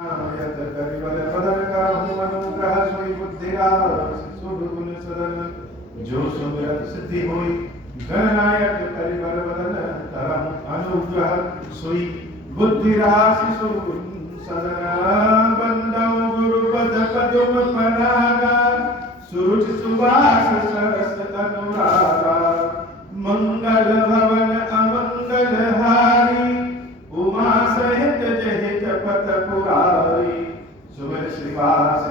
यत करिबल बदन करहु अनुग्रह सोई बुद्धिरास शुभ गुण सदन जो सुमिरत सिद्धि होई गणनायक करिबल बदन करहु अनुग्रह सोई बुद्धिरास शुभ गुण सदन बंदौ गुरुपद पदुम पनागा सुरुचि सुवास सरस अनुरागा मंगल भवन अमंगल हारी उमा सहित जहित पत पुरारी सुमिर श्रीवास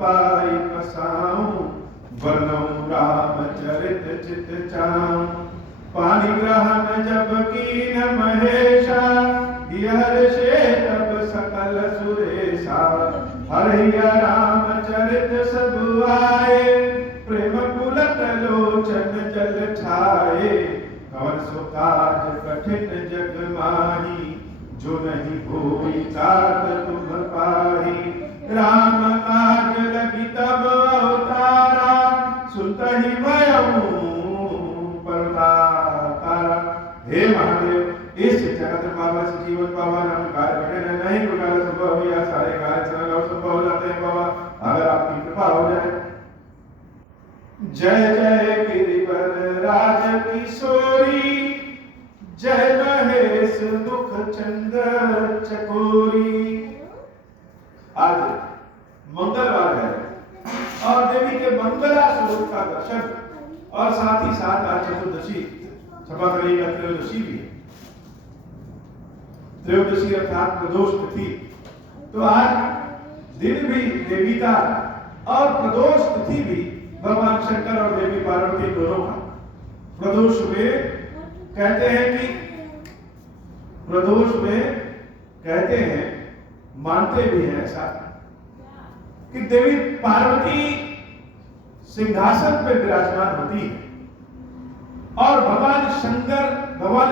पाई पसाऊं वर्णौ रामचरित चित चाऊं पानी ग्रहण जब कीन महेशा हर्षे तब सकल सुरेशा हरिया रामचरित सब आए प्रेम पुलक लोचन जल छाए कवन सो काज कठिन जग माही जो नहीं होई तात तुम पाही राम काज लगी तब अवतारा सुनतहि भयऊ परतारा। हे महादेव, इस जगत बाबा से जीवन बाबा नाम कार्य कठिन नहीं टूटा संभव या सारे कार्य सरल संभव हो जाते हैं बाबा, अगर आपकी कृपा हो जाए। जय जय गिरिवर राज किशोरी जय महेश मुख चंद्र चकोरी। आज मंगलवार है और देवी के मंगला स्वरूप का दर्शन और साथ ही साथ आज चतुर्दशी क्षमा करिएगा त्रयोदशी भी है। त्रयोदशी अर्थात प्रदोष तिथि, तो आज दिन भी देवी का और प्रदोष तिथि भी भगवान शंकर और देवी पार्वती दोनों का। प्रदोष में कहते हैं कि प्रदोष में कहते हैं, मानते भी हैं ऐसा कि देवी पार्वती सिंहासन पे विराजमान होती है और भगवान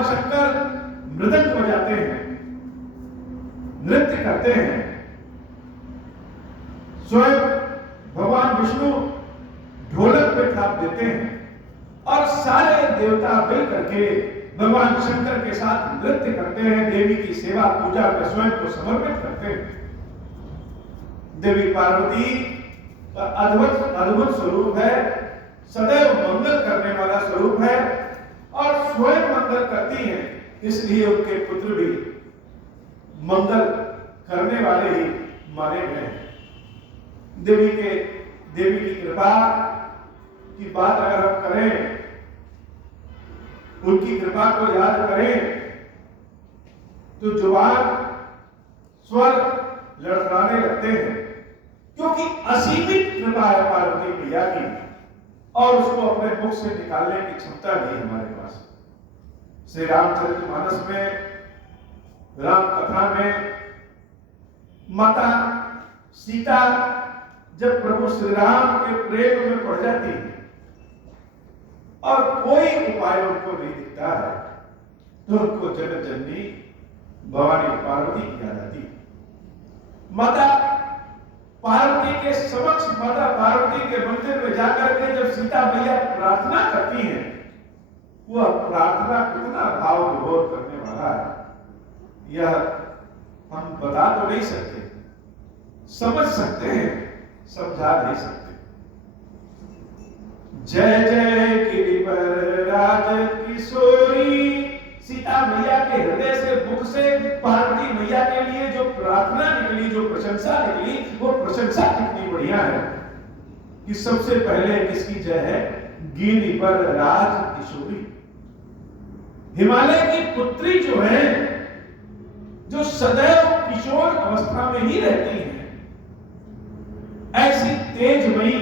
शंकर मृदंग बजाते हैं, नृत्य करते हैं। स्वयं भगवान विष्णु ढोलक पे थाप देते हैं और सारे देवता मिल करके भगवान शंकर के साथ नृत्य करते हैं, देवी की सेवा पूजा में स्वयं को समर्पित करते हैं। देवी पार्वती का अद्भुत स्वरूप है, सदैव मंगल करने वाला स्वरूप है और स्वयं मंगल करती हैं, इसलिए उनके पुत्र भी मंगल करने वाले ही माने गए हैं। देवी की कृपा की बात अगर हम करें, उनकी कृपा को याद करें तो जुबान स्वर लड़खड़ाने लगते हैं, क्योंकि असीमित कृपा है पार्वती मैया की और उसको अपने मुख से निकालने की क्षमता भी हमारे पास। श्री रामचरितमानस में, राम कथा में माता सीता जब प्रभु श्री राम के प्रेम में पड़ जाती है और कोई उपाय उनको नहीं दिखता है, तो उनको जगत जननी भवानी पार्वती की याद आती है। माता पार्वती के समक्ष, माता पार्वती के मंदिर में जाकर के जब सीता मैया प्रार्थना करती हैं, वह प्रार्थना कितना भाव विभोर करने वाला है, यह हम बता तो नहीं सकते, समझ सकते हैं, समझा नहीं सकते। जय जय गिरिवर राज किशोरी। सीता मैया के हृदय से, मुख से पार्वती मैया के लिए जो प्रार्थना निकली, जो प्रशंसा निकली, वो प्रशंसा कितनी बढ़िया है कि सबसे पहले किसकी जय है? गिरिवर राज किशोरी, हिमालय की पुत्री जो है, जो सदैव किशोर अवस्था में ही रहती है, ऐसी तेजमयी।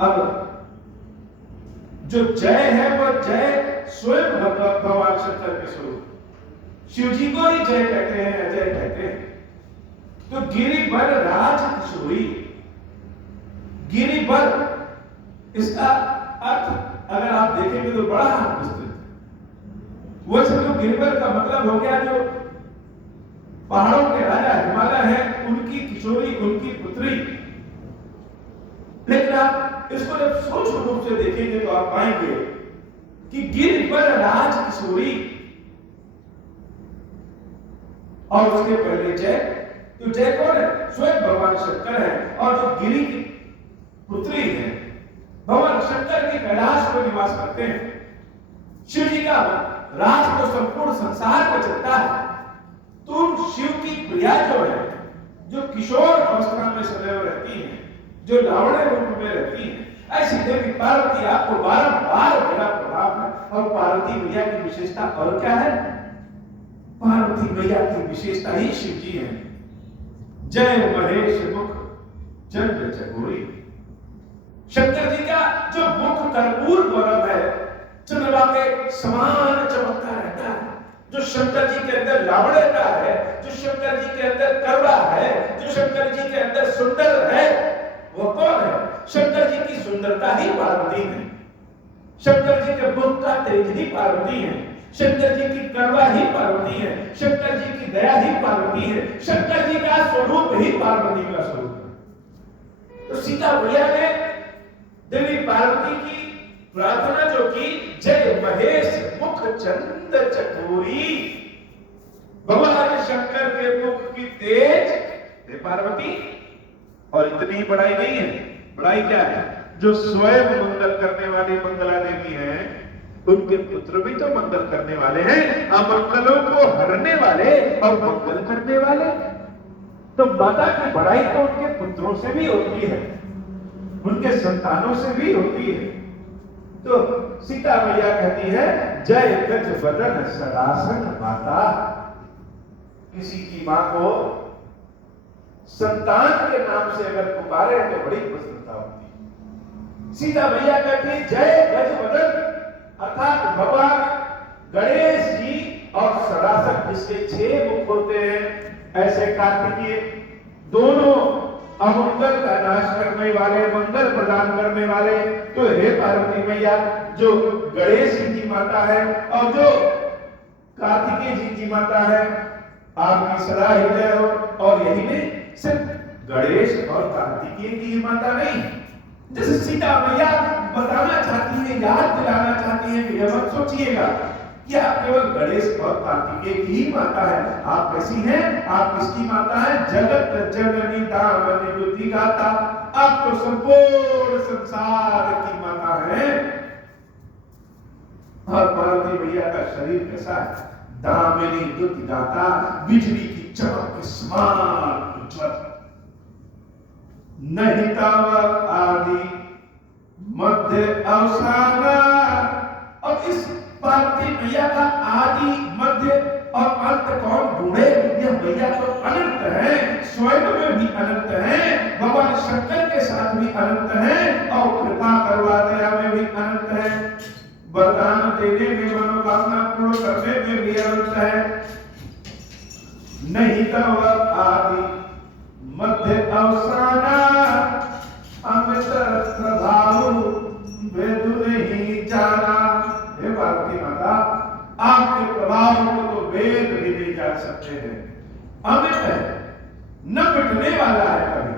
अब जो जय है वह जय स्वयं भगवान शंकर के स्वरूप, शिव जी को ही जय कहते हैं, अजय कहते हैं। तो गिरिवर राज किशोरी, गिरिवर, इसका अर्थ अगर आप देखेंगे तो बड़ा विस्तृत है। वो समझो गिरिवर का मतलब हो गया जो पहाड़ों के राजा हिमालय है, उनकी किशोरी, उनकी पुत्री। लेकिन आप इसको जब सूक्ष्म रूप से देखेंगे तो आप पाएंगे कि गिरिवर राज किशोरी और उसके पहले जय तो जय कौन है? स्वयं भगवान शंकर है। और जो गिरी की पुत्री है, भगवान शंकर के कैलाश में निवास करते हैं। शिव जी का राज तो संपूर्ण संसार में चलता है। तो शिव की प्रिया जो है, जो किशोर अवस्था में सदैव रहती है, जो लावण्य रूप में रहती है, ऐसी देवी पार्वती आपको बारंबार मेरा प्रभाव है। और पार्वती मैया की विशेषता और क्या है? पार्वती मैया की विशेषता ही शिव जी है। जय महेश मुख चंद्र चकोरी। शंकर जी का जो मुख कर्पूर गौरव है, चंद्रमा के समान चमकता रहता है। जो शंकर जी के अंदर लावण्यता है, जो शंकर जी के अंदर करुणा है, जो शंकर जी के अंदर सुंदर है, वो कौन है? शंकर जी की सुंदरता ही पार्वती है। शंकर जी के मुख का तेज ही पार्वती है। शंकर जी की करुणा ही पार्वती है। शंकर जी की दया ही पार्वती है। शंकर जी का स्वरूप ही पार्वती का स्वरूप है। तो सीता मैया ने देवी पार्वती की प्रार्थना जो की, जय महेश मुख चंद्र चकोरी। भगवान शंकर के मुख की तेज हे पार्वती। और इतनी बड़ाई नहीं है, बड़ाई क्या है? जो स्वयं मंगल करने वाली मंगला देवी हैं, उनके पुत्र भी तो मंगल करने वाले हैं, अमंगलों को हरने वाले और मंगल करने वाले। तो माता की बड़ाई तो उनके पुत्रों से भी होती है, उनके संतानों से भी होती है। तो सीता मैया कहती है, जय गज बदन सरासन माता। किसी की मां को संतान के नाम से अगर पुकारे तो बड़ी प्रसन्नता होती है। सीता मैया कहती, जय गज बदन, अर्थात भगवान गणेश जी और सरासन, जिसके 6 मुख होते हैं, ऐसे कार्तिकीय दोनों अमंगल का नाश करने वाले, मंगल प्रदान करने वाले। तो हे पार्वती मैया, जो गणेश जी की माता है और जो कार्तिकेय जी की माता है, आपकी सदा हृदय हो। और यही नहीं, सिर्फ गणेश और कार्तिकेय की माता नहीं, जैसे सीता मैया बताना चाहती है, याद दिलाना चाहती है कि यह मत सोचिएगा कि आप केवल गणेश और कार्तिकेय की ही माता है। आप कैसी हैं? आप किसकी माता है? जगत जननी दामनी बुद्धि गाता। आप तो संपूर्ण संसार की माता है। और पार्वती मैया का शरीर कैसा है? दामिनी बुद्धि गाता, बिजली की चमक के समान उज्ज्वल। नहीं तव आदि मध्य अवसाना। और इस पार्वती मैया का आदि मध्य और अंत कौन ढूंढे? यह मैया तो अनंत है, स्वयं में भी अनंत है, भगवान शंकर के साथ भी अनंत है, और कृपा करुणा दया में भी अनंत है, वरदान देने में, मनोकामना पूर्ण करने में भी अनंत है। नहीं तव आदि मध्य अवसाना, अमृत प्रभाव वेद नहीं जाना। हे पार्वती माता, आपके प्रभाव को तो वेद भी नहीं जान सकते हैं। अमृत है, न मिटने वाला है कभी।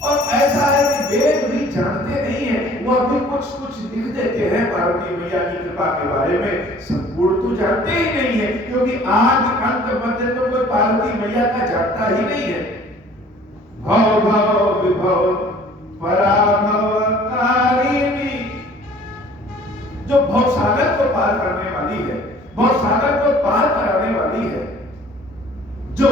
और ऐसा है कि वेद भी जानते नहीं है, वो अभी कुछ कुछ लिख देते हैं पार्वती मैया की कृपा के बारे में, संपूर्ण तो जानते ही नहीं है, क्योंकि आदि अंत मध्य तो कोई पार्वती मैया का जानता ही नहीं है। भव भव विभव पराभवकारिणी, जो भवसागर को पार करने वाली है, भवसागर को पार कराने वाली है, जो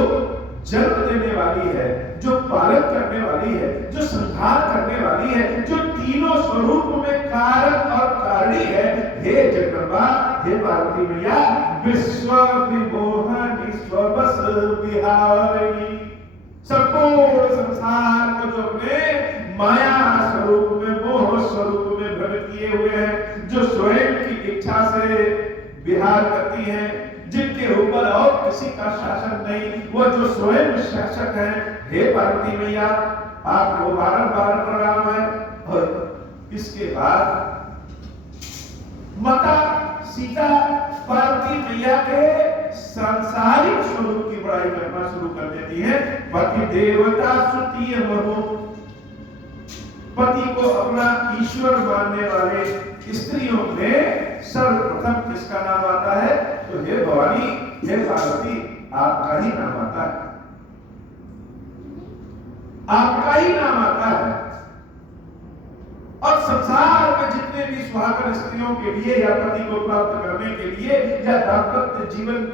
जन्म देने वाली है, जो पालन करने वाली है, जो संहार करने वाली है, जो तीनों स्वरूप में कारक और कारणी है। हे जगदम्बा, हे पार्वती मैया, विश्व विमोहनी स्वबस विहारिणी, संपूर्ण संसार को जो अपने माया स्वरूप में, मोह स्वरूप में भ्रमित किए हुए हैं, जो स्वयं की इच्छा से विहार करती हैं, जिनके ऊपर और किसी का शासन नहीं, वो जो स्वयं शासक है। हे पार्वती मैया, आपको बारंबार प्रणाम है। और इसके बाद माता सीता पार्वती मैया के सांसारिक स्वरूप की बड़ाई करना शुरू कर देती है। पति देवता सुतीय महो, पति को अपना ईश्वर मानने वाले स्त्रियों में सर्वप्रथम किसका नाम आता है? तो हे भवानी, हे पार्वती, आपका ही नाम आता है। आपका ही नाम आता है। और संसार में जितने भी सुहागन स्त्रियों के लिए या पति को प्राप्त करने के लिए या दाम्पत्य जीवन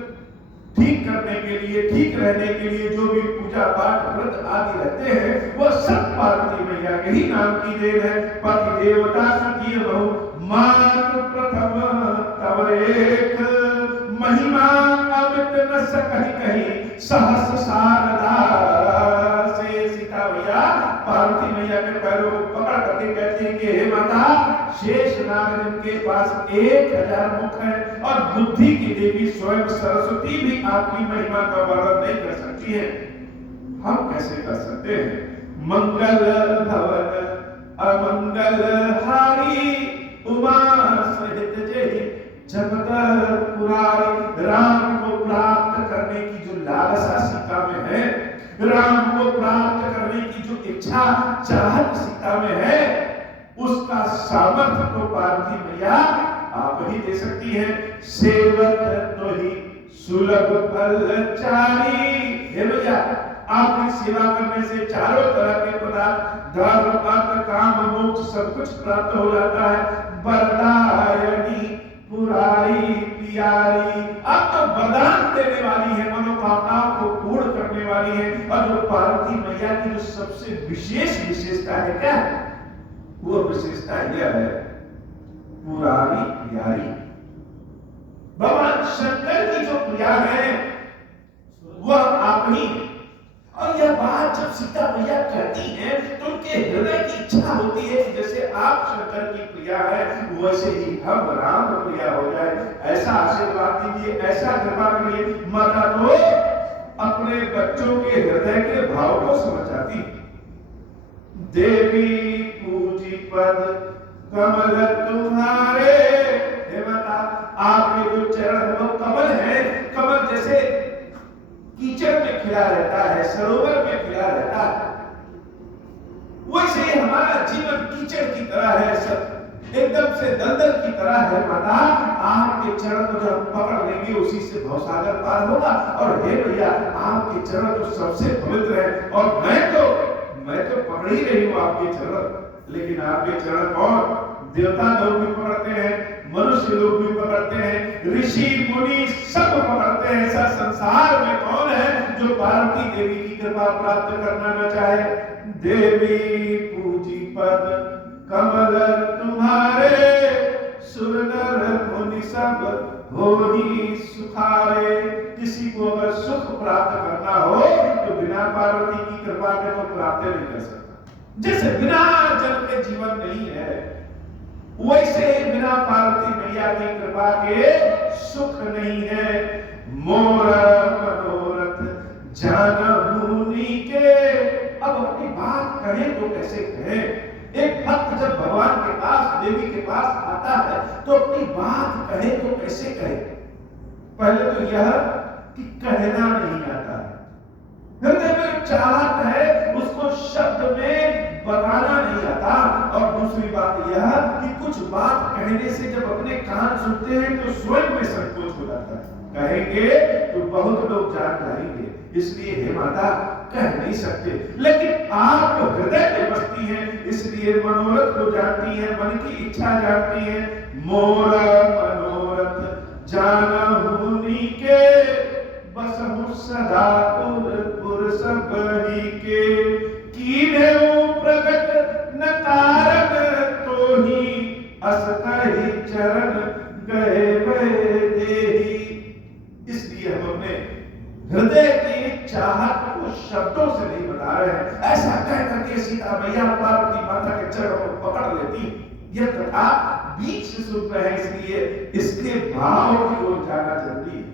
ठीक करने के लिए, ठीक रहने के लिए जो भी पूजा पाठ व्रत आदि रहते हैं, वह सब पार्वती मैया के ही नाम की देन है। पति देवता सुखी बहु मातु प्रथम तवरेख, महिमा अमित न सकहि कही सहस शारदा से। सीता मैया पार्वती मैया के पैरों को पकड़ करके कहती है कि हे माता, शेष नाग जिनके पास 1000 मुख है और बुद्धि की देवी स्वयं सरस्वती भी आपकी महिमा का वर्णन नहीं कर सकती है, हम कैसे कर सकते हैं। मंगल भवन अमंगल हारी, उमा सहित जय जगत पुरारी। राम को प्राप्त करने की जो लालसा सीता में है, राम को प्राप्त करने की जो इच्छा चाहत सीता में है, उसका सामर्थ्य तो पार्वती मैया आप ही दे सकती है। सेवक तो ही सुलभ फलचारी। हे भैया, आपकी सेवा करने से चारों तरह के पदार्थ धर्म अर्थ काम मोक्ष सब कुछ प्राप्त हो जाता है। वरदायनी पुरारी प्यारी, आप तो वरदान देने वाली है, मनोकामनाओं को पूर्ण करने वाली है। और जो पार्वती मैया की जो सबसे विशेष विशेषता है क्या है, वो विशेषता यह है पुरारी प्यारी। भगवान शंकर की जो प्रिया है वह आप ही। और यह बात जब सीता मैया कहती हैं तो उनके हृदय की इच्छा होती है कि जैसे आप शंकर की प्रिया है वैसे ही हम राम प्रिया हो जाए। ऐसा आशीर्वाद दीजिए, ऐसा कृपा करिए। माता तो अपने बच्चों के हृदय के भाव को समझ जाती। देवी पूजी पद कमल तुम्हारे। हे माता, आपके जो चरण वो कमल है, कमल जैसे कीचड़ में खिला रहता है, सरोवर में खिला रहता है, वैसे ही हमारा जीवन कीचड़ की तरह है, सब एकदम से दलदल की तरह है। माता, आपके चरण को जब पकड़ लेंगे उसी से भवसागर पार होगा। और हे भैया, आपके चरण तो सबसे पवित्र है। और मैं तो पकड़ ही रही हूँ आपके चरण, लेकिन आपके चरण कौन? देवता लोग भी पकड़ते हैं, मनुष्य लोग भी पकड़ते हैं, ऋषि मुनि सब पकड़ते हैं। ऐसा संसार में कौन है जो पार्वती देवी की कृपा प्राप्त करना न चाहे। देवी पूजी पद कमल तुम्हारे, सुर नर मुनि सब होहि सुखारे। किसी को अगर सुख प्राप्त करना हो तो बिना पार्वती की कृपा के तो प्राप्त नहीं कर सकता। जैसे बिना जल के जीवन नहीं है, वैसे ही बिना पार्वती मैया की कृपा के सुख नहीं है। मोर मनोरथ जानहुनी के। अब अपनी बात कहे तो कैसे कहे? एक भक्त जब भगवान के पास, देवी के पास आता है तो अपनी बात कहे तो कैसे कहे? पहले तो यह कि कहना नहीं आता, हृदय में चाहत है, उसको शब्द में बताना नहीं आता। और दूसरी बात यह कि कुछ बात कहने से जब अपने कान सुनते हैं तो स्वयं में संकोच हो जाता है। कहेंगे तो बहुत लोग जान जाएंगे, इसलिए हे माता कह नहीं सकते। लेकिन आप हृदय में बसती हैं, इसलिए मनोरथ को जानती हैं, मन की इच्छा जानती हैं। मोर मनोरथ जानहुनी के, बसहु सदा पुर सब ही के। कीन्हे प्रगट न कारण तो ही, अस कहि चरण गए देही। इसलिए हम अपने हृदय की चाहत को शब्दों से नहीं बता रहे हैं। ऐसा कह करके सीता मैया पार्वती माता के चरणों को पकड़ लेती। यह कथा बीच से सुन रहे हैं, इसलिए इसके भाव की ओर जाना जरूरी है।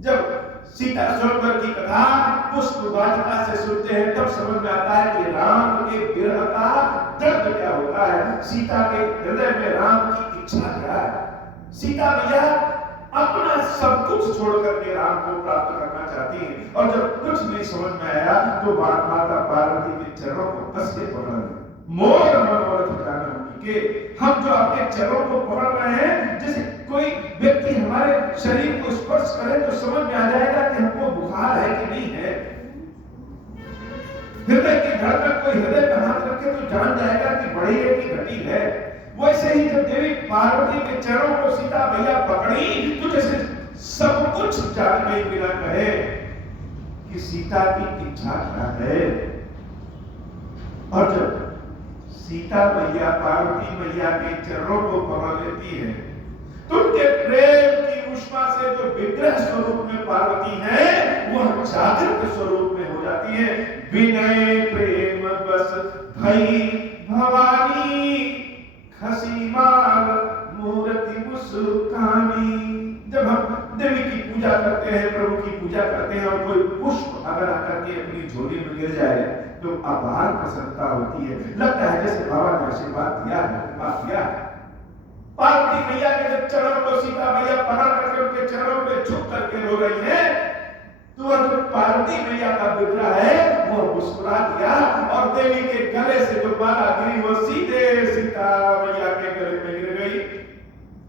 जब सीता स्वयंवर की कथा पुष्प वाटिका से सुनते हैं तब समझ में आता है कि राम के विरह का दर्द क्या होता है, सीता के हृदय में राम की इच्छा क्या है। सीता मैया अपना सब कुछ छोड़ करके राम को प्राप्त करना चाहती हैं। और जब कुछ नहीं समझ में आया तो माता पार्वती के चरणों को कस के पकड़ लिया। मोर मनोरथ जानहुनी के। हम जो अपने चरणों को पकड़ रहे हैं, जैसे कोई व्यक्ति हमारे शरीर को स्पर्श करे तो समझ में आ जाएगा कि हमको बुखार है कि नहीं है। हृदय की धड़कन, कोई हृदय पर हाथ रखे तो जान जाएगा कि बढ़ी है कि घटी है। वैसे ही जब देवी पार्वती के चरणों को सीता मैया पकड़ी तो जैसे सब कुछ जान गई बिना कहे कि सीता की इच्छा क्या है। और जब सीता मैया पार्वती मैया के चरणों को पकड़ लेती है तो उनके प्रेम की उष्मा से जो विग्रह स्वरूप में पार्वती है वह जागृत स्वरूप में हो जाती है। विनय प्रेम बस भई भवानी, खसी माल मूर्ति मुस्कानी। जब हम देवी की पूजा करते हैं, प्रभु की पूजा करते हैं और कोई पुष्प अगर आकर के अपनी झोली में गिर जाए तो अपार प्रसन्नता होती है। लगता है जैसे बाबा ने आशीर्वाद दिया है, बात दिया है। पार्वती मैया के जब चरणों को सीता मैया पकड़ करके उनके चरणों पे झुक करके रो रही है तो वह जो पार्वती मैया का विग्रह है वो मुस्कुरा दिया और देवी के गले से जो माला गिरी वो सीधे सीता मैया के गले में गिर गई।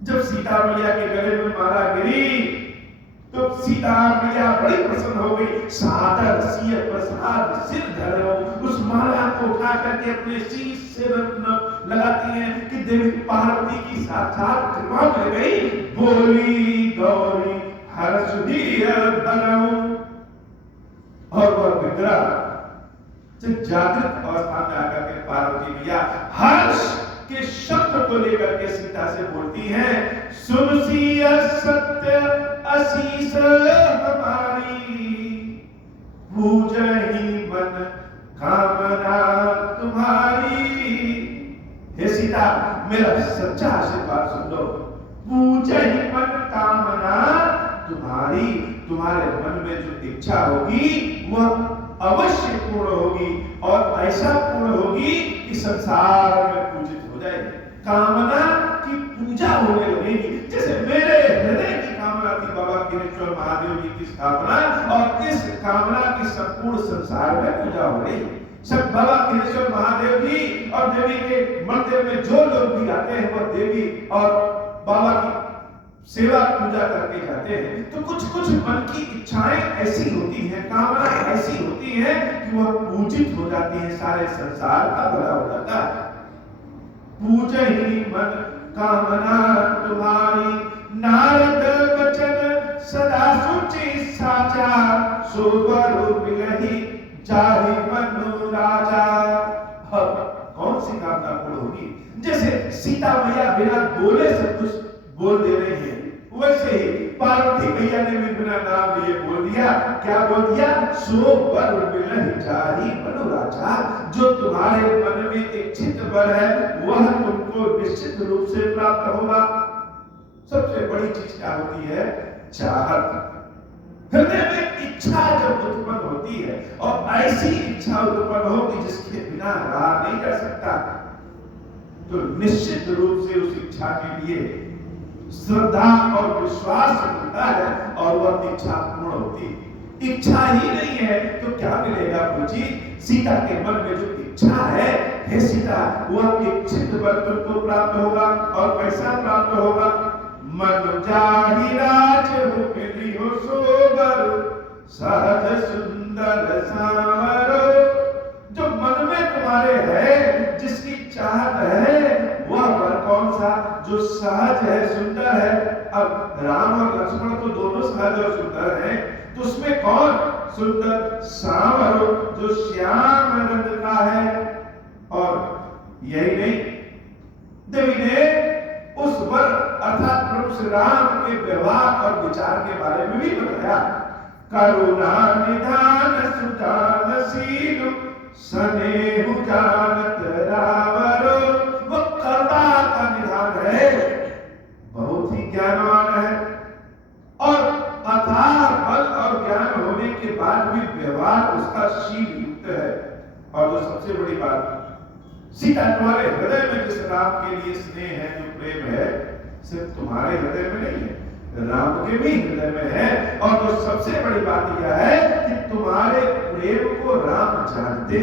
जब सीता मैया के गले में माला गिरी तो सीता मैया बड़ी प्रसन्न हो गई। सादर सिय प्रसाद सिर धरो, उस माला को उठा करके अपने शीश से लगाती हैं कि देवी पार्वती की साक्षात कृपा मिल गई। बोली गौरी हर्ष धीर धरो। और वह विग्रह जागृत अवस्था में आकर के पार्वती मैया हर्ष के शब्द को लेकर के सीता से बोलती है, सुन सिय सत्य आशीष हमारी, पूजहि मन कामना तुम्हारी। हे सीता मेरा सच्चा आशीर्वाद सुन लो। पूजहि मन कामना तुम्हारी, तुम्हारे मन में जो इच्छा होगी वह अवश्य पूर्ण होगी और ऐसा पूर्ण होगी कि संसार में पूजित हो जाएगी। कामना की पूजा होने लगेगी। जैसे मेरे हृदय की कामना थी बाबा किनेश्वर महादेव जी की स्थापना और इस कामना की संपूर्ण संसार में पूजा हो रही है। सब बाबा किनेश्वर महादेव जी और देवी के मंदिर में जो लोग भी आते हैं वह देवी और बाबा की सेवा पूजा करके जाते हैं। तो कुछ कुछ मन की इच्छाएं ऐसी होती हैं, कामना ऐसी होती है कि वह पूजित हो जाती है, सारे संसार का भला हो जाता है। पूजहि मन कामना तुम्हारी, नारद वचन सदा सुचि साचा, सोबर मिलहि जाहि मनु राजा। अब कौन सी कामना पूर्ण होगी? जैसे सीता मैया बिना बोले सब कुछ बोल दे रही है, वैसे ही पार्वती मैया ने भी बिना नाम लिए बोल दिया। क्या बोल दिया? सो वर मिलहि जाहि मनु राजा। जो तुम्हारे मन में इच्छित वर है वह तुमको निश्चित रूप से प्राप्त होगा। सबसे बड़ी चीज क्या होती है? चाहत। हृदय में इच्छा जब उत्पन्न होती है और ऐसी इच्छा उत्पन्न हो कि जिसके बिना रहा नहीं जा सकता तो निश्चित रूप से उस इच्छा के लिए श्रद्धा और विश्वास मिलता है और वह इच्छा पूर्ण होती है। इच्छा ही नहीं है तो क्या मिलेगा? पूछी सीता के मन में जो इच्छा है, हे सीता वह इच्छित वर तुमको प्राप्त होगा। और कैसा प्राप्त होगा? मन जाहि राज हुकली हो सोबर, सहज सुंदर सावर। जो मन में तुम्हारे है, जिसकी चाहत है वह वर कौन सा? जो सहज है, सुंदर है। अब राम और लक्ष्मण तो दोनों सहज और सुंदर हैं, तो उसमें कौन सुंदर? सांवर, जो श्याम रंग का है। और यही नहीं, देवी ने उस वर अर्थात प्रभु श्री राम के व्यवहार और विचार के बारे में भी बताया। करुणा निधान सुजानशील, स्नेहु जानत रावर। वो करुणा का निधान है, बहुत ही ज्ञानवान है और अथाह बल और ज्ञान होने के बाद भी व्यवहार उसका शील युक्त है। और जो सबसे बड़ी बात, सीता तुम्हारे हृदय में जिस राम के लिए स्नेह है, जो प्रेम है, सिर्फ तुम्हारे हृदय में नहीं है, राम के भी हृदय में है। और जो सबसे बड़ी बात यह है कि तुम्हारे प्रेम को राम जानते।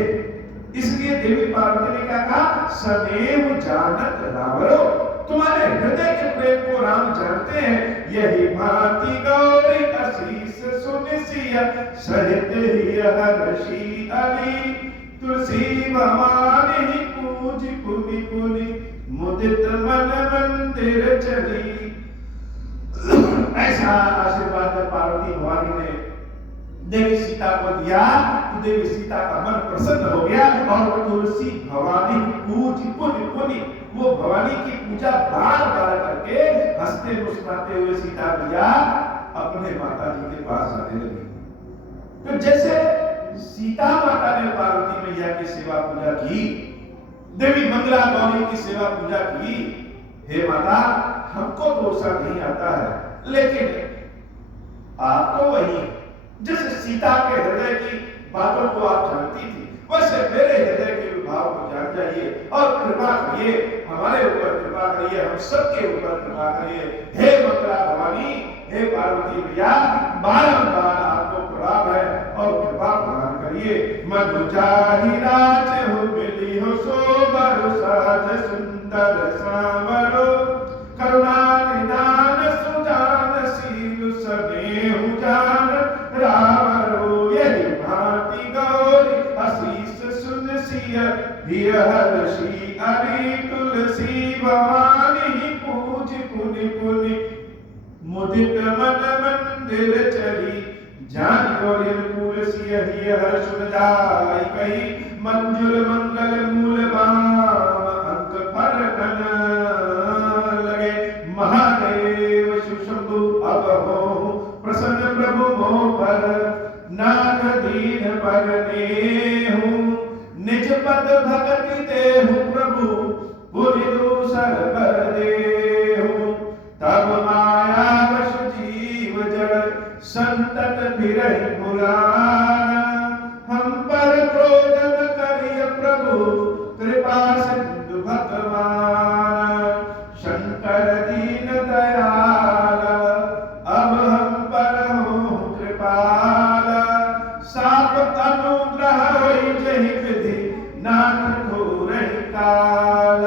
इसलिए देवी पार्वती ने क्या कहा? सदैव जानत रावरो। तुम्हारे हृदय के प्रेम को राम जानते हैं। यही भांति गौरी आशीष सुन सिया, सहित ही हर्षी अली, तुलसी भवानी पूज पुनि पुनि मुदित मन मंदिर चली। ऐसा आशीर्वाद जब पार्वती भवानी ने देवी सीता को दिया तो देवी सीता का मन प्रसन्न हो गया और तुलसी भवानी पूज पुनि पुनि, वो भवानी की पूजा बार बार करके हंसते मुस्कुराते हुए सीता मैया अपने माता जी के पास आने लगी। तो जैसे सीता माता ने पार्वती मैया की सेवा पूजा की, देवी मंगला गौरी की सेवा पूजा की, हे माता हमको तो ऐसा नहीं आता है, लेकिन आप तो वही जिस सीता के हृदय की बातों को आप जानती थी, वैसे मेरे हृदय के भाव को जान जाइए और कृपा करिए, हमारे ऊपर कृपा करिए, हम सबके ऊपर कृपा करिए। हे मंगला भवानी, हे पार्वती मैया, बारंबार आपको प्रणाम है और कृपा प्रदान करिए। मनुजाहि राज हो मिली हो सोबर सहज सुंदर सांवरो, करुणा निदान सुजान शील स्नेहु जान रावरो। यही भांति गौरी आशीष सुन सिय हिय हर्षि अरि तुलसी भवानी पूज पुनि पुनि मुदित मन मंदिर चली। जान गौरी अनुकूल सिय हिय हर्ष सुन जाई कही, मंजुल मंगल मूल बाम अंक फरकन लगे। महादेव शिव शंभु अब हो प्रसन्न प्रभु मोह पर, नाथ दीन पर नेहु निज पद भगति देहु प्रभु, पुनि दूसर बर देहु। तब माया वश जीव जड़ संतत फिरहि पुराना, हम पर क्रोध न करिय प्रभु कृपा सिंधु भगवान। शंकर दीन दयाल अब हम पर हो कृपाल, साप अनुग्रह होई जहि विधि नाथ घोरहि काल।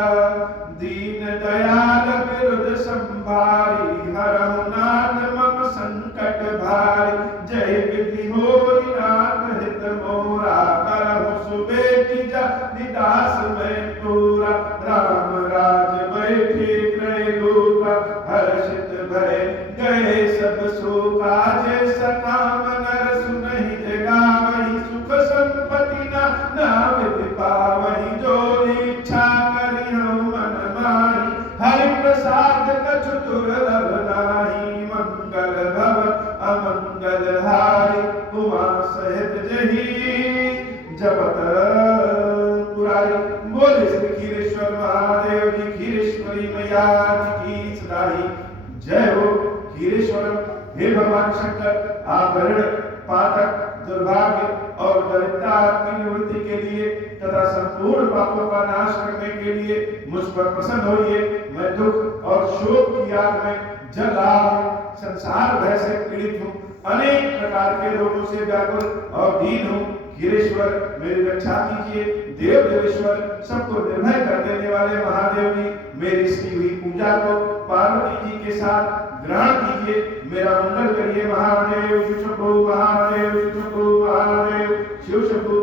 दीन दयाल विरुद्ध संभारी, हरहु नाथ मम संकट भारी। जय विधि होई नाथ हित मोरा, करहु सुबेटी निदास में पूरा। राम राज बैठे त्रैलोक, हर्षित भय गए सब शोका। जैसा काम नर सुनहि जगावहि, सुख संपत्ति नाम पावहि। जो इच्छा करि हम मन माहि, हरि प्रसाद कछु दुर्लभ नाहि। मंगल भवन अमंगल हारि, उमा सहित जहि जपत पुरारी। बोले श्री खीरेश्वर महादेव जी, खीरेश्वरी मैया की सदाई जय हो। खीरेश्वर हे भगवान शंकर, आप ऋण पातक दुर्भाग्य और दरिद्रता की निवृत्ति के लिए तथा संपूर्ण पापों का नाश करने के लिए मुझ पर प्रसन्न होइए। मैं दुख और शोक की आग में जल रहा हूँ, संसार भय से पीड़ित हूँ, अनेक प्रकार के रोगों से व्याकुल और दीन हूँ। खीरेश्वर मेरी रक्षा कीजिए। देव देवेश्वर सबको निर्भय कर देने वाले महादेव जी, मेरी इसकी हुई पूजा को पार्वती जी के साथ ग्रहण कीजिए। मेरा मंगल करिए महादेव। शिव शंभु महादेव, शिव शंभु महादेव, शिव शंभु